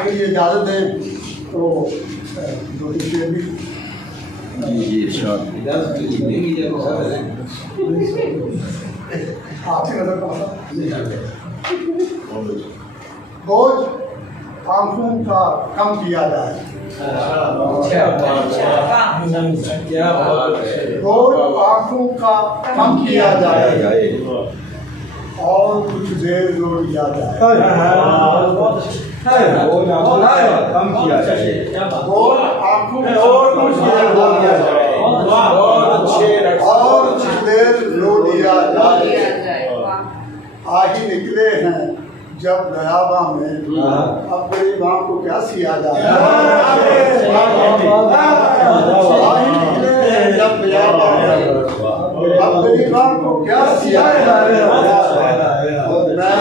अगर ये इजाज़त दें तो दो शेर भी आपकी नजर बोझ आंखों का कम किया जाए, बोझ आंखों का कम किया जाए और कुछ देर रो लिया जाए, बोझ आंखों का और कुछ देर रो लिया जाए और कुछ देर रो लिया जाए। आही निकले हैं जब दयाबा में, अब गरीबां को क्या सिया जाए। आही निकले हैं जब दयाबा में, अब गरीबां को क्या सिया जाए। मैं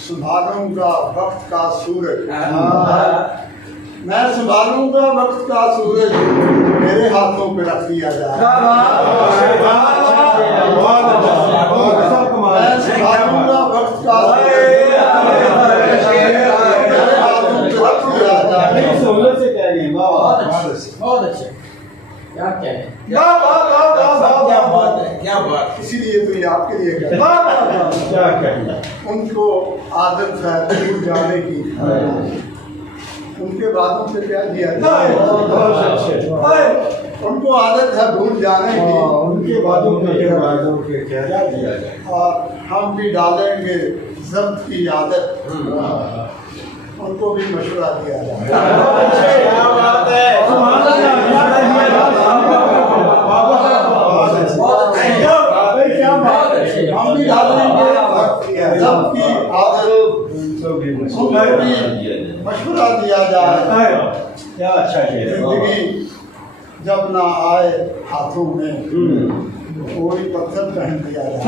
संभालूंगा वक्त का सूरज, मैं संभालूंगा वक्त का सूरज, मेरे हाथों पे रख दिया जाए। मैं संभालूंगा वक्त का सूरज, मेरे हाथों पे रख दिया जाए। बहुत अच्छे, क्या क्या है, क्या बात। इसीलिए तो ये आपके लिए उनको आदत है भूल जाने की, उनके बातों से क्या दिया जाए। उनको आदत है भूल जाने की, उनके बातों पे क्या दिया जाए। और हम भी डालेंगे जब्त की आदत, उनको भी मशवरा दिया जाए। हम भी डालेंगे जब्त की आदत, उनको भी मशवरा दिया जाए। क्या अच्छा जिंदगी जब ना आए हाथों में, कोई पत्थर पहन दिया जाए।